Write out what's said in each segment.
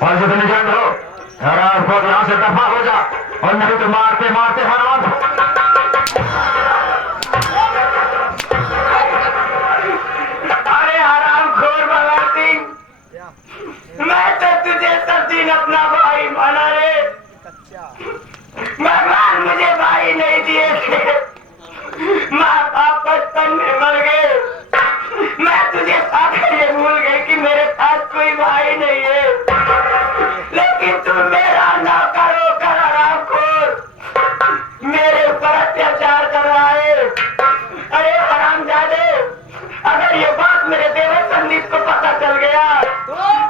और जितने जन हो हराम को यहाँ से दफा हो जा, और नहीं तो मारते मारते हराम। अरे हराम खोर भगत सिंह, मैं तो तुझे सब दिन अपना भाई माना रे। भगवान मुझे भाई नहीं दिए थे, माँ बाप बचपन में मर गए। मैं तुझे साथ ये भूल गई कि मेरे पास कोई भाई नहीं है, लेकिन तू मेरा नौकर होकर हरामखोर मेरे ऊपर अत्याचार कर रहा है। अरे हरामजादे, अगर ये बात मेरे देवर संदीप को पता चल गया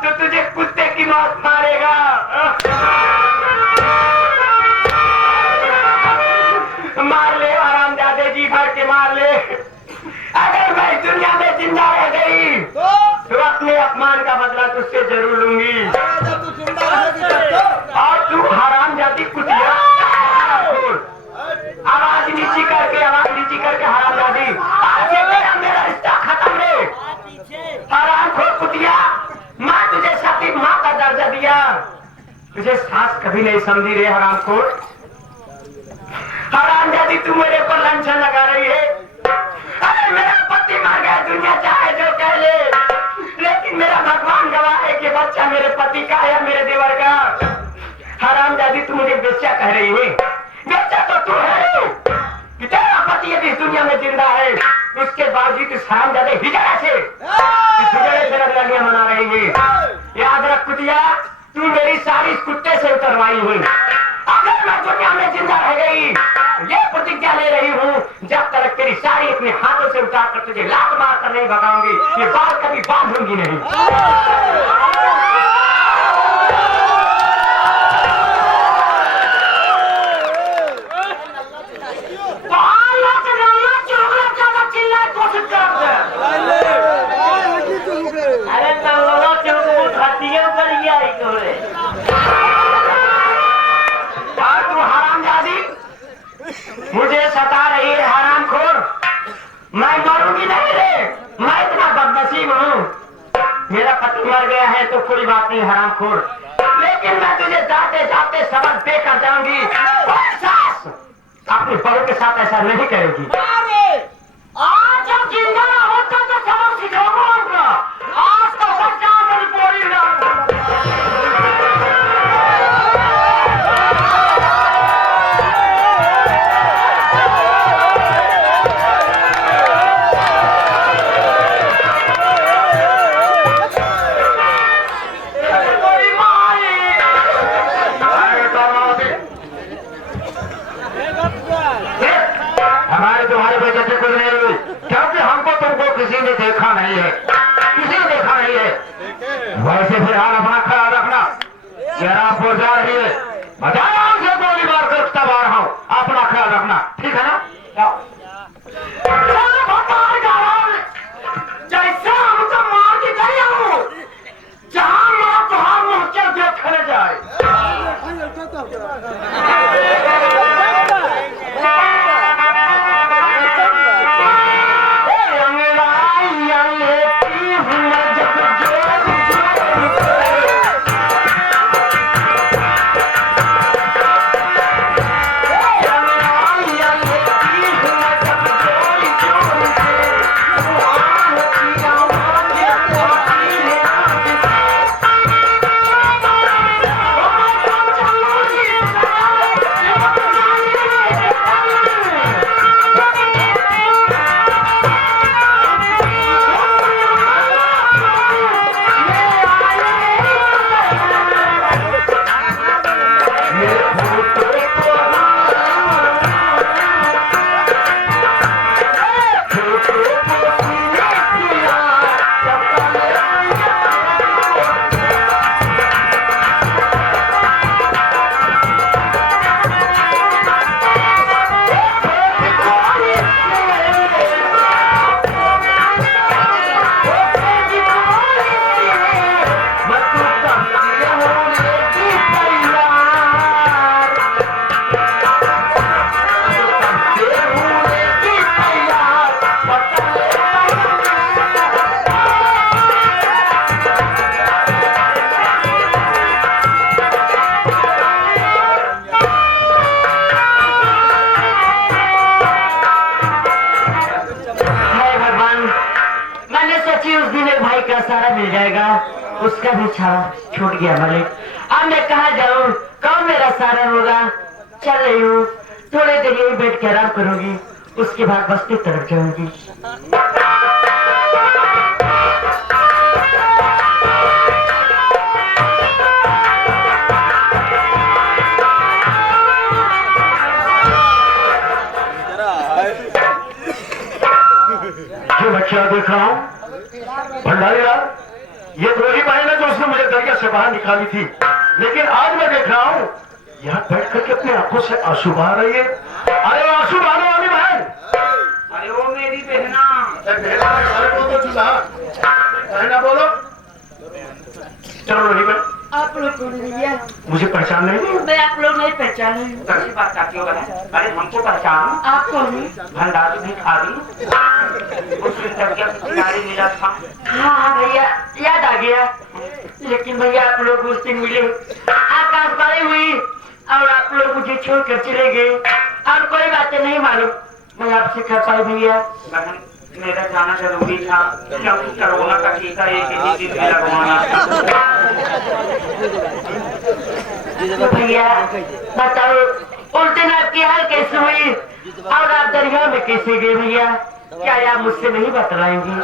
तो तुझे कुत्ते की मौत मारेगा। मार ले हरामजादे, जी भर के मार ले। अगर मैं इस दुनिया में जिंदा रह गई तो अपने अपमान का बदला तुझसे जरूर लूंगी। और तू हरामजादी कुतिया, आवाज नीची करके हरामजादी, आज ये मेरा रिश्ता खत्म है। हरामखोर कुतिया, मैं तुझे सती माँ का दर्जा दिया, तुझे सास कभी नहीं समझी रे हरामखोर। हरामजादी, तू मेरे पर लांछन लगा रही है। अरे मेरा पति मर गया, दुनिया चाहे जो कह ले, लेकिन मेरा भगवान गवाह है कि बच्चा मेरे पति का या मेरे देवर का। हरामजादी, तू मुझे बेचा कह रही है। बेचा तो तू है कि तेरा पति यदि इस दुनिया में जिंदा है, उसके बावजूद इस हरामजादे हिजड़ा से तेरा लड़ियां मना रही है। याद रख कुतिया, तू मेरी सारी इस कुत्ते से उतरवाई हुई। अगर मैं दुनिया में जिंदा रह गई, ये प्रतिज्ञा ले रही हूँ, जब तक तेरी साड़ी अपने हाथों से उतार कर तुझे लात मार कर नहीं भगाऊंगी, ये बात कभी बांधूंगी नहीं। अरे तू हरामजादी मुझे सता रही है हरामखोर। मैं मरूंगी नहीं रे, मैं इतना बदनसीब हूँ। मेरा पति मर गया है तो कोई बात नहीं हरामखोर, लेकिन मैं तुझे जाते जाते सबक देकर जाऊंगी। सास अपनी बहू के साथ ऐसा नहीं करेगी। आज जब जिंदा होता तो सबक सिखाऊंगा, आज तो बच्चा मेरी बोली ना। हमारे तुम्हारे बेटे से कुछ नहीं हुई, क्योंकि हमको तुमको किसी ने देखा नहीं है, किसी ने देखा नहीं है। वैसे फिलहाल अपना ख्याल रखना, जरा जा रही है, बताया से गोली मार कर तब आ रहा हूँ, अपना ख्याल रखना, ठीक है ना? जैसे हमको मार के गई हूँ, जहाँ मार तुहार मुँह चल के खड़े जाए। मिल जाएगा, उसका भी छाड़ा छूट गया मालिक। अब मैं कहाँ जाऊँ, कौन मेरा सहारा होगा? चल रही हूँ, थोड़ी देर यही बैठ के आराम करूंगी, उसके बाद बस्ती तरफ जाऊंगी। जो मैं क्या देख रहा हूँ भंडारी लाल, ये तो वही बहन है जो उसने मुझे दरिया से बाहर निकाली थी, लेकिन आज मैं देख रहा हूँ यहाँ बैठ करके अपनी आंखों से आंसू बहा रही है। अरे आंसू बहाने वाली बहन, अरे वो मेरी बहना। बहना बोलो। चलो रोही बहन, आप लोग कौन है भैया? मुझे पहचान नहीं? मैं आप लोग नहीं पहचाने। कैसी बात करती हो बहन? अरे हमको पहचान, आप कौन है? भंडारी भिखारी, उस दरिया के किनारे मिला था। हाँ हाँ भैया, याद आ गया। लेकिन भैया आप लोग उस दिन मिले, आकाशवाणी हुई और आप लोग मुझे छोड़कर चले गए, और कोई बातें नहीं मालूम मैं आपसे कर पाई भैया। बहन मेरा जाना जरूरी था, क्योंकि कोरोना का टीका एक ही दिन में लगवाना था। तो भैया बताओ, उस दिन आपकी हाल कैसे हुई और आप दरिया में कैसे गए भैया? क्या आप मुझसे नहीं बतलाएंगे?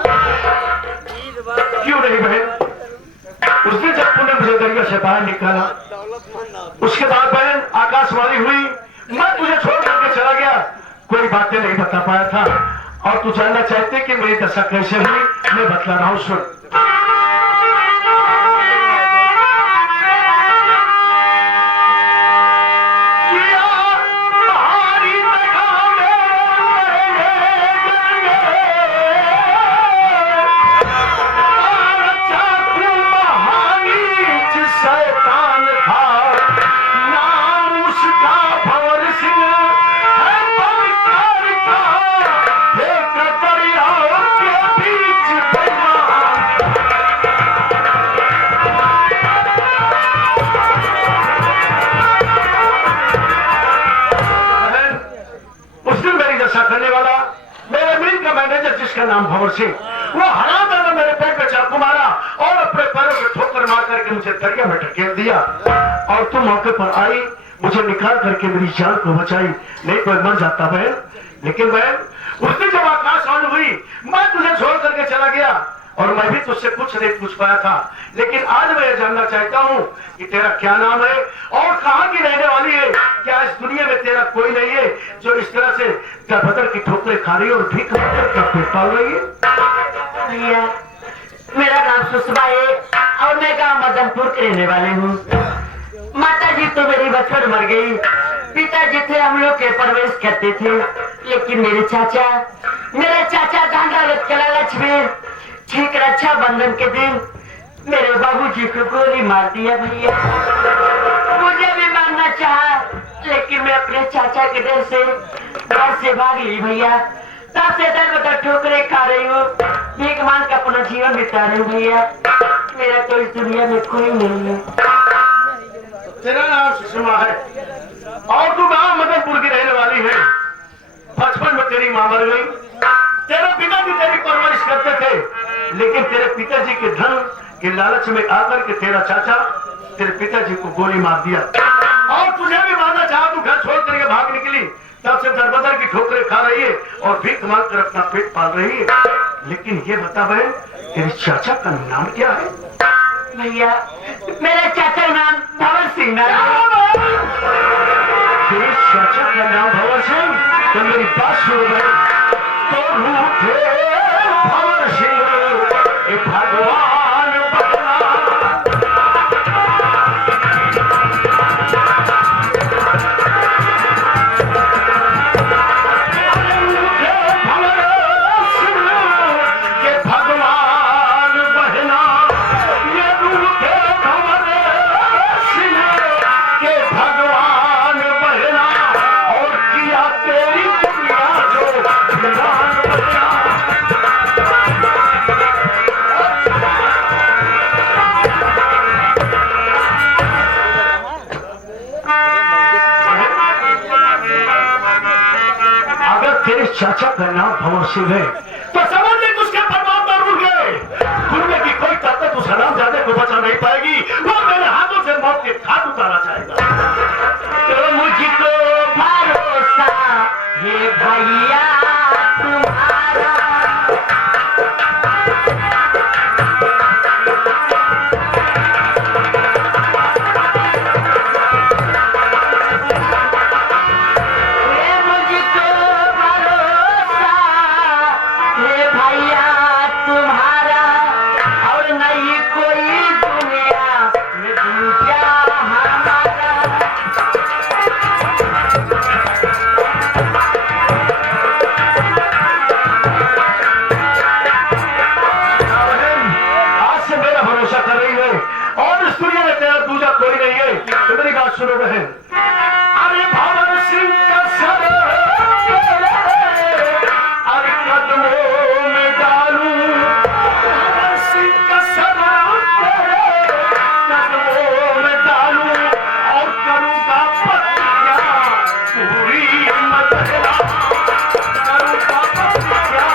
क्यों नहीं बहन, उस दिन जब तूने मुझे दरिया से बाहर निकाला, उसके बाद बहन आकाशवाणी हुई, मैं तुझे छोड़ करके चला गया, कोई बातें नहीं बता पाया था, और तू जानना चाहते कि मेरी दशा कैसे हुई, मैं बतला रहा हूँ, सुन। करने वाला मेरे मिल का मैनेजर जिसका नाम भंवर सिंह, वो हराम ने मेरे पैर पे चाकू मारा और अपने पैरों पे ठोकर मार करके मुझे दरिया में ढकेल दिया, और तुम मौके पर आई, मुझे निकाल करके मेरी जान को बचाई, नहीं तो मर जाता बहन। लेकिन बहन उस दिन जब आकाशवाणी हुई, मैं तुझे छोड़ करके चला गया और मैं भी तुझसे कुछ नहीं पूछ पाया था, लेकिन आज मैं ये जानना चाहता हूँ कि तेरा क्या नाम है और कहाँ की रहने वाली है? क्या इस दुनिया में तेरा कोई नहीं है जो इस तरह से दर-बदर की ठोकरें खा रही है और भीख मांगकर अपना पेट पाल रही है? भैया मेरा नाम सुषमा है और मैं गांव मदनपुर के रहने वाले हूँ। माता जी तो मेरी बचपन मर गई, पिताजी थे हम लोग के परवरिश करते थे, लेकिन मेरे चाचा गांडावत के लालच में ठीक रक्षाबंधन के दिन मेरे बाबूजी को गोली मार दिया भैया। मुझे भी मारना चाहा, लेकिन मैं अपने चाचा के डर से घर से भाग ली भैया। तब से दर बदर ठोकरे खा रही हूँ, भीख मांग कर अपना जीवन बिता रही हूँ भैया। मेरा तो इस दुनिया में कोई नहीं है। तेरा नाम सुषमा है और तू गांव मदनपुर की रहने वाली है। बचपन में तेरी मां मर गई, तेरे पिताजी तेरी परवरिश करते थे, लेकिन तेरे पिताजी के धन के लालच में आकर के तेरा चाचा तेरे पिताजी को गोली मार दिया और तुझे भी मारना चाहा, तू घर छोड़ करके भाग निकली। तब से दर-बदर की ठोकरें खा रही है और भीख मांग कर अपना पेट पाल रही है। लेकिन ये बता बहन, तेरे चाचा का नाम क्या है? भैया मेरे चाचा का नाम भंवर सिंह है। तेरे चाचा का नाम भंवर सिंह? तो मेरी बात सुनो बहन, तो रूठे भंवर सिंह ए भगवान बना। चाचा का नाम भंवर सिंह है तो समझ ले उसके परमात्मा रूठ गए, दुनिया की कोई ताकत हराम जादे को बचा नहीं पाएगी, वो मेरे हाथों से मौत के घाट उतारा जाएगा। तो मुझको भरोसा ये भैया तुम्हारा, ये मुझको भरोसा ये भैया तुम्हारा, और नहीं कोई दुनिया में दूजा हमारा। आज से मेरा भरोसा कर रही है और इस दुनिया में तेरा दूजा कोई नहीं है। तो मेरी बात सुनो बहन। अरे भवन सिंह का सर अरे कदमों में डालूं, भवन सिंह का सर कदमों में डालूं और करूंगा प्रतिज्ञा पूरी मदद, करूंगा प्रतिज्ञा।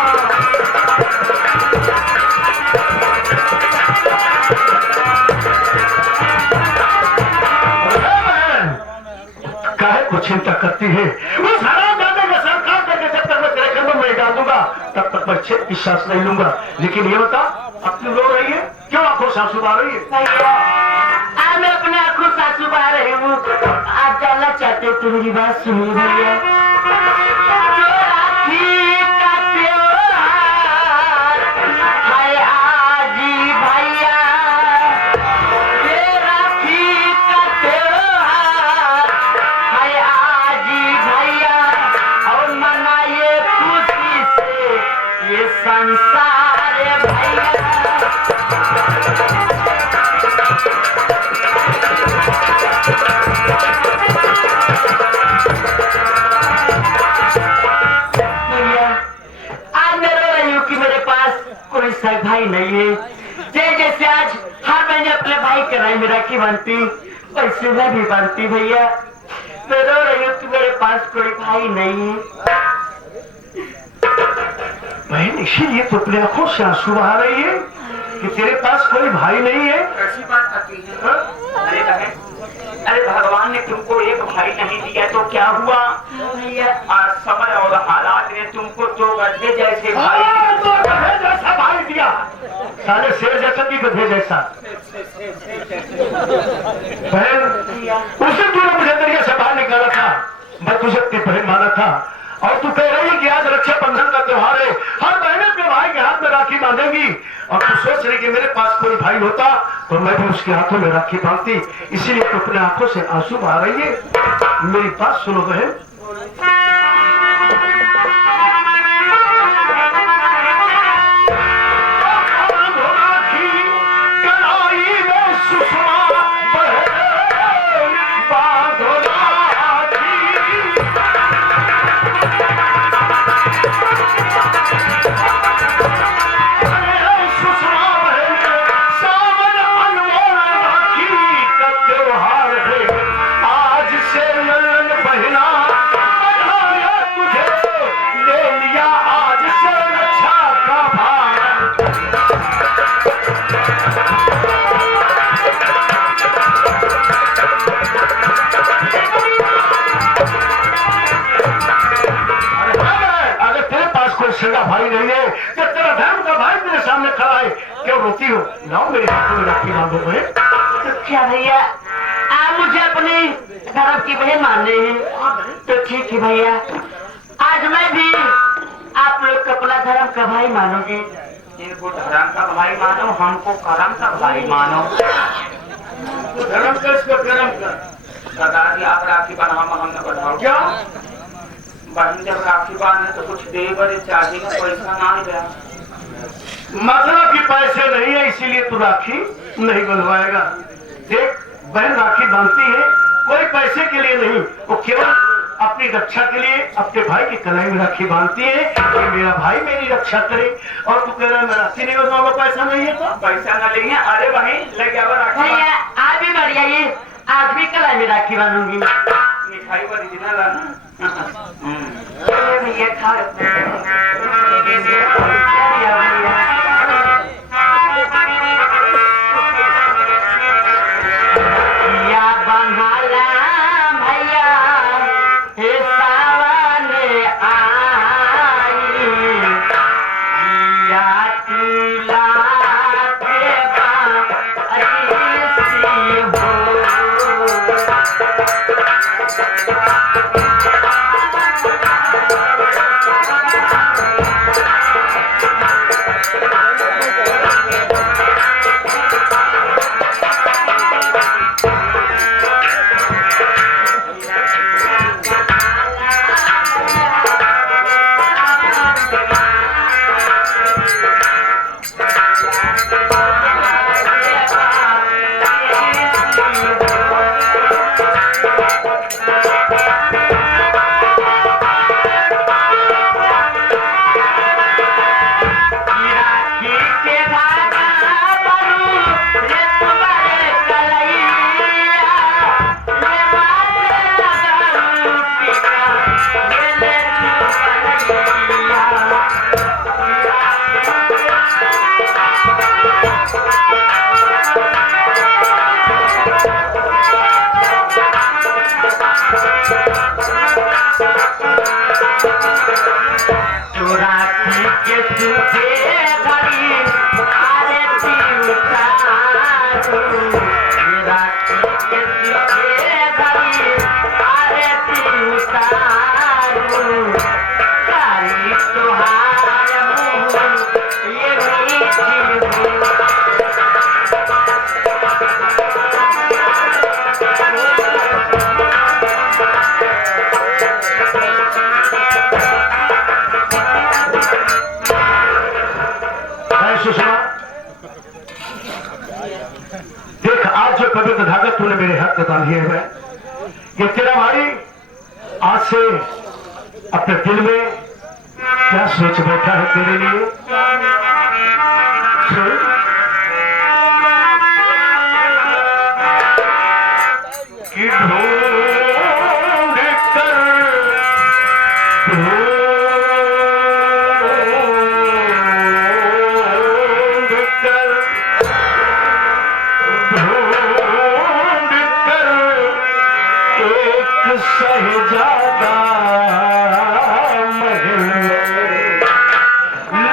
काहे को चिंता करती है? उस हरामजादे का सरकार करके जब तक मैं तेरे कदम में डाल दूंगा तब तक मैं छेद की सांस नहीं लूंगा। लेकिन ये बता, अब क्यों रो रही है? क्यों आंखों से आंसू बहा रही है? भैया आज मैं अपने आंखों से आंसू बहा रही हूँ। आप जानना चाहते हो तो मेरी बात सुनिए भैया। जो राखी का त्योहार है आज ही भैया, ये राखी का त्योहार है आज ही भैया, और मनाइए खुशी से ये संसार है भैया। भैया आज मैं रो रही हूँ कि मेरे पास कोई सगा भाई नहीं है। जैसे आज हर महीने अपने भाई के राय में राखी बांधती, वैसे मैं भी बांधती। भैया मैं रो रही हूँ कि मेरे पास कोई भाई नहीं है। बहन इसीलिए तो अपने आंखों से आंसू बहा रही है कि तेरे पास कोई भाई नहीं है। कैसी बात करती है? अरे बहन, अरे भगवान ने तुमको एक भाई नहीं दिया तो क्या हुआ? भैया आज समय और हालात ने तुमको दो गधे जैसे भाई हाँ, दिए। तो गधे जैसा भाई दिया, साले शेर जैसा कि गधे जैसा। बहन उसी तूने मुझे दरिया से बाहर निकाला था, मैं तुझे अपनी बहन माना था, और तू कह रही है कि आज रक्षाबंधन का त्योहार है, हर बहन अपने भाई के हाथ में राखी बांधेगी, और तू सोच रही कि मेरे पास कोई भाई होता तो मैं भी उसके हाथों में राखी बांधती। इसीलिए तो अपने आंखों से आंसू बहा रही है। मेरी बात सुनो बहन। सगा भाई नहीं है, जब तेरा धर्म का भाई तेरे सामने खड़ा है, क्यों रोती हो? लाओ मेरे हाथों में राखी बांधो बहन। तो क्या भैया आप मुझे अपनी धर्म की बहन मान रहे हैं? तो ठीक है भैया, आज मैं भी आप लोग को अपना धर्म का भाई मानोगे। इनको धर्म का भाई मानो, हमको करम का भाई मानो। धर्म का इसको कर्म का दादाजी आप राखी बनाओ, हम न बनाओ। क्या बहन जब राखी बांधे तो कुछ दे बड़े चाहिए ना, पैसा ना गया। मतलब कि पैसे नहीं है इसीलिए तू राखी नहीं बंधवाएगा। देख बहन राखी बांधती है कोई पैसे के लिए नहीं, वो केवल अपनी रक्षा के लिए अपने भाई की कलाई में राखी बांधती है कि मेरा भाई मेरी रक्षा करे। और तू कह रहा है मैं राखी नहीं बंधवाऊंगा, पैसा नहीं है तो पैसा न लेंगे। अरे बहन ले जाओ राखी। भैया आप भी बढ़ जाइए, आज भी कलाई में राखी बांधूंगी। मिठाई ओरिजिनल है ना? भैया खा देख आज जो पवित्र धागा तूने मेरे हाथ में बांधी है ये तेरा भाई आज से अपने दिल में क्या सोच बैठा है तेरे लिए कि ढूंढ कर सहजादा महल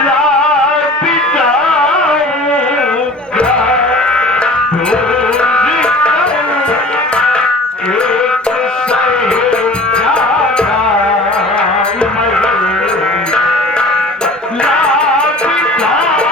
ला बिताऊंगा ढूंढ कर एक सहजादा महल ला बिताऊंगा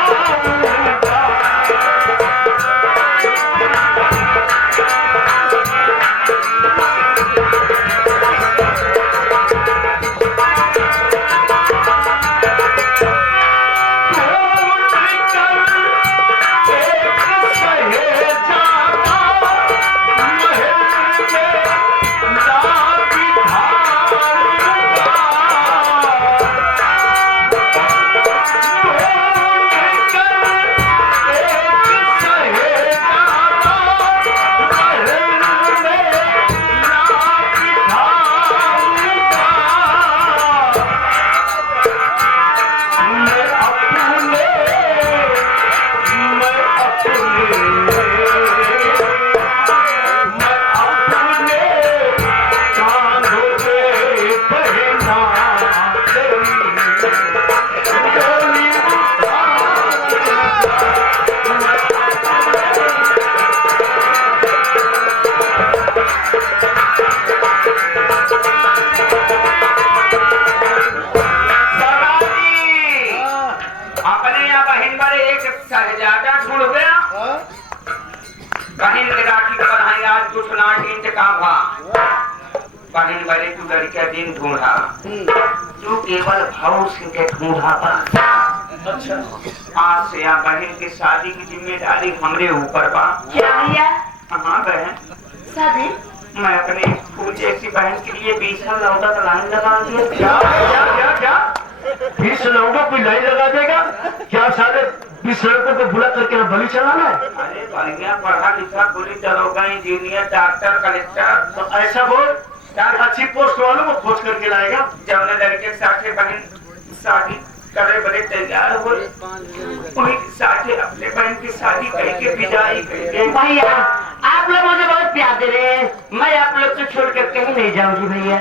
बहन के राखी को बधाई आज कुछ नाटी इंतकाम हुआ बहन बड़े तू लड़का दिन ढूंढा तू केवल भाव सिंह के ढूंढा पर अच्छा आज से यहाँ बहन की शादी की जिम्मेदारी हमरे ऊपर बा क्या भैया हाँ बहन शादी मैं अपने फूल जैसी बहन के लिए 20 लौटा का लाइन लगा दिया क्या क्या क्या क्या 20 लौटों को लाइन लगा देगा क्या सारे 20 लड़कों को बुला करके बलि चलाना है अरे बढ़िया पढ़ा लिखा पुलिस दरोगा इंजीनियर डॉक्टर कलेक्टर तो ऐसा बोल यार अच्छी पोस्ट वालों को खोज करके लाएगा जब ने लड़के के साथ बहन शादी करे बड़े तैयार हो वही साथ अपने बहन की शादी करके विदाई करके भैया आप लोग मुझे बहुत प्यार दे रहे हैं मैं आप लोग को छोड़कर कहीं नहीं जाऊंगी भैया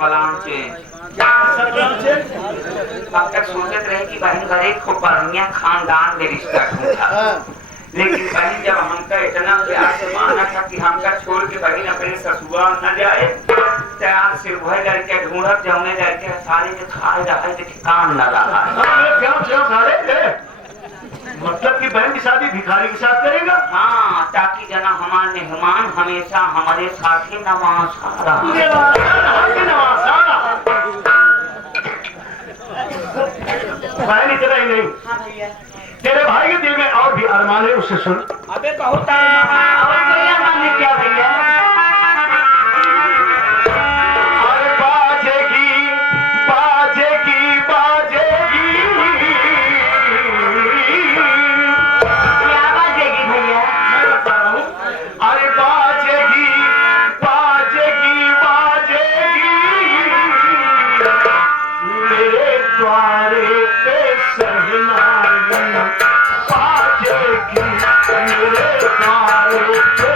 पलान चेंज अब तक सोचते रहे कि बहन घरे खूब बढ़िया खानदान में रिश्ता ढूंढा लेकिन बहन जब हमका इतना प्यार से माना था कि हमका छोड़ के बहन अपने ससुराल न जाए तैयार से वह लड़के ढूंढब जौने लड़के सारे के खाए रहे थे ठिकान न रहा क्या क्या सारे मतलब कि बहन की शादी भिखारी के साथ करेगा हाँ ताकि जना हमारे मेहमान हमेशा हमारे साथ ही नमाज बहन इतना ही नहीं तेरे भाई के दिल में और भी अरमान है उससे सुन अबे बहुत और भैया माने क्या भैया अरे बाजेगी बाजेगी बाजेगी क्या बाजेगी भैया मैं बता रहा हूँ अरे बाजेगी बाजेगी बाजेगी मेरे द्वारे पे सहनाई बाजेगी मेरे द्वारे पे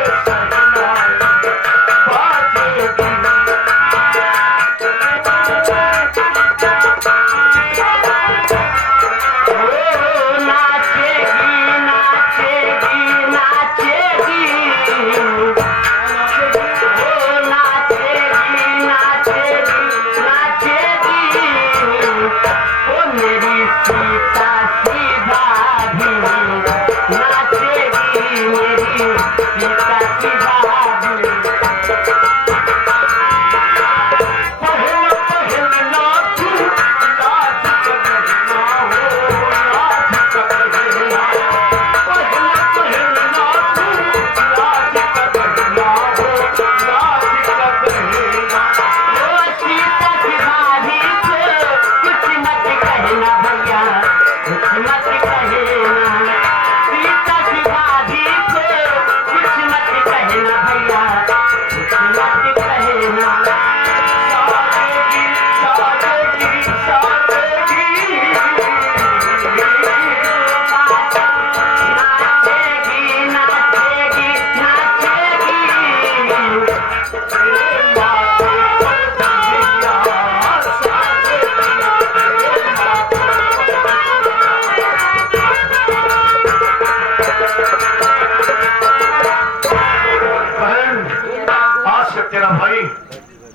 तेरा भाई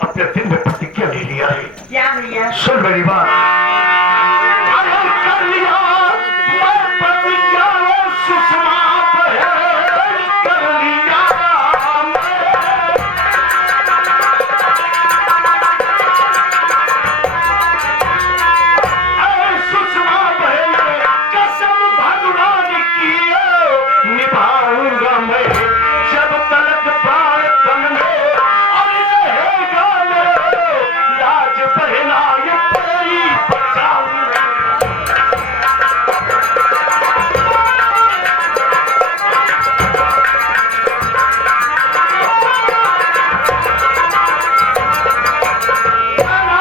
अपने दिल में प्रतिज्ञा ले लिया है। क्या भैया? सुन मेरी बात। अरे कर लिया मैं प्रतिज्ञा सुषमा कर लिया सुषमा कसम भगवान की निभाऊंगा मैं जब तलक प्राण तन में और रहेगा मेरे लाज बहना ये तेरी बचाऊंगा।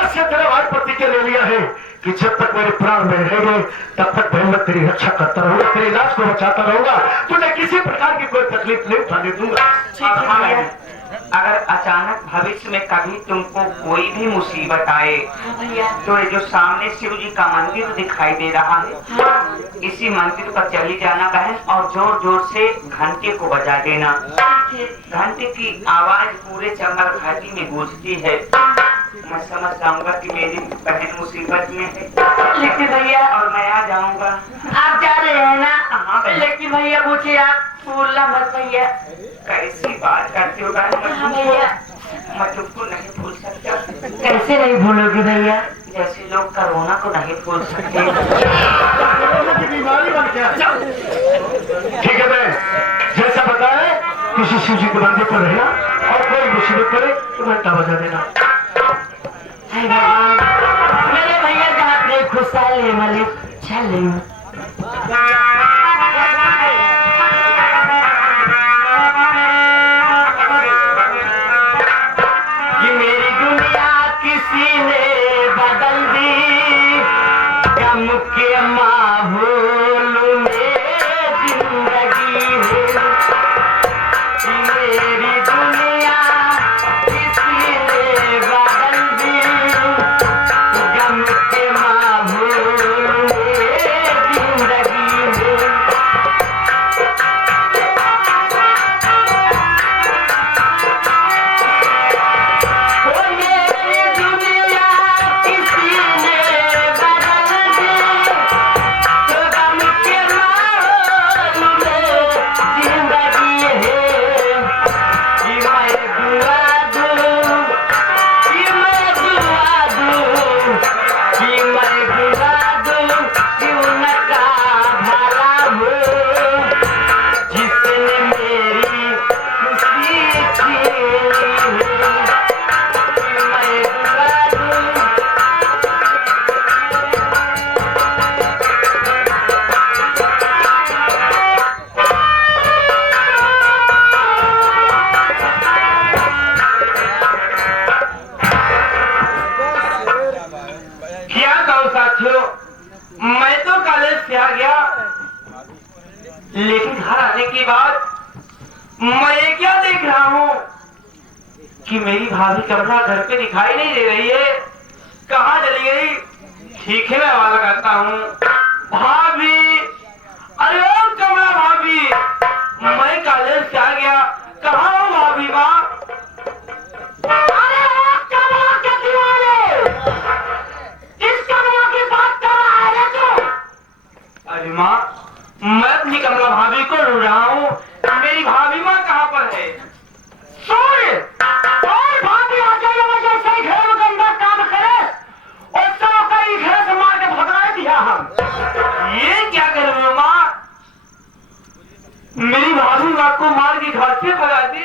से तेरे भाई प्रतिज्ञा ले लिया है कि जब तक मेरे प्राण में रहेंगे तब तक बहन मैं तेरी रक्षा करता रहूंगा, तेरी लाश को बचाता रहूंगा, तुझे किसी प्रकार की कोई तकलीफ नहीं उठाने दूंगा। अगर अचानक भविष्य में कभी तुमको कोई भी मुसीबत आए तो ये जो सामने शिव जी का मंदिर दिखाई दे रहा है, इसी मंदिर पर चली जाना बहन और जोर जोर से घंटे को बजा देना। घंटे की आवाज पूरे चंबल घाटी में गूंजती है। मैं समझ जाऊंगा कि मेरी बहन मुसीबत में है, लेकिन भैया और मैं आ जाऊंगा। आप जा रहे हैं ना? हाँ भैया। लेकिन भैया मुझे आप भूलना मत भैया। कैसी बात करती हो बहन? हाँ भैया। मैं तुमको नहीं भूल सकता, कैसे नहीं भूलोगी भैया? जैसे लोग कोरोना को नहीं भूल सकते। ठीक है बहन, जैसा बताए किसी शिव जी के मंदिर पर रहना और कोई मुसीबत पड़े तो घंटा बजा देना। हाय भगवान, मेरे भैया का अपने खुशहाल है मलिक। चल ये मेरी दुनिया किसी ने बदल दी, गम के माहौल में जिंदगी है। ये मेरी दुनिया किसी ने बदल दी, गम के माहौल में जिंदगी है। ओ मेरी दुनिया किसी ने बदल दी, तो गम के माहौल में जिंदगी है। कि मैं दुआ दूं, कि मैं दुआ दूं, कि मैं दुआ दूं कि उनका भला हो, जिसने मेरी खुशी छीनी है। कि मैं दुआ दूं। क्या कहूँ साथियों, मैं तो कॉलेज से आ गया, लेकिन घर आने के बाद मैं ये क्या देख रहा हूँ कि मेरी भाभी कमला घर पे दिखाई नहीं दे रही है। कहाँ चली गई? ठीक है, मैं आवाज लगाता हूँ। भाभी, अरे ओ कमला भाभी, मैं कॉलेज से आ गया, कहाँ हो भाभी माँ? अरे ओ कमला के दीवाने, किस कमला की बात कर रहा है तू? अरे माँ, मैं अपनी कमला भाभी को ढूंढ रहा हूँ, मेरी भाभी माँ कहाँ पर है? सुन, और भाभी आ जाए वजह से घर में गंदा काम करे और सब कई घर से मार के भगा दिया हम। ये क्या कर रहे हो माँ? मेरी भाभी माँ को मार के घर से भगा दी?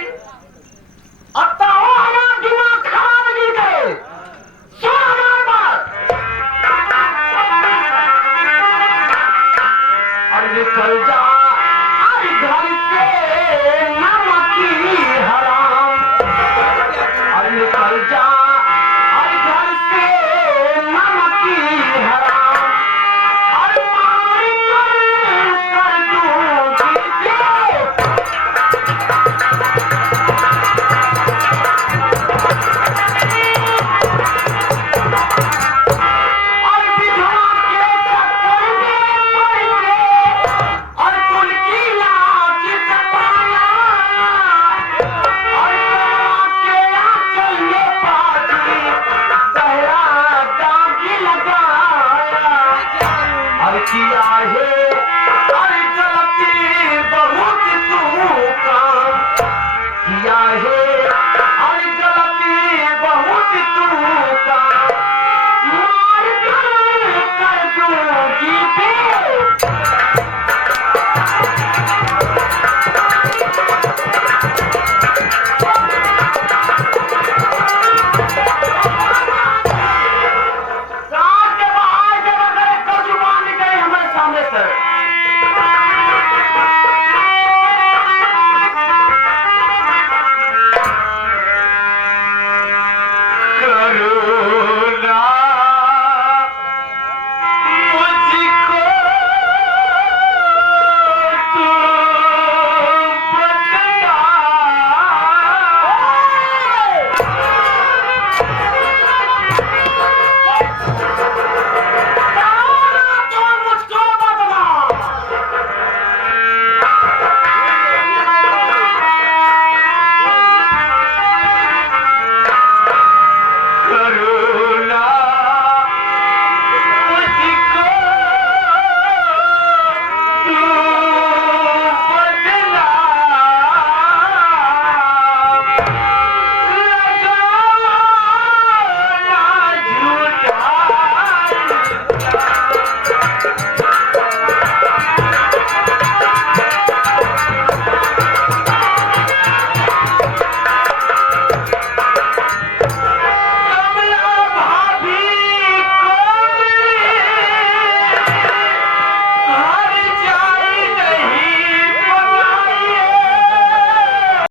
चाहे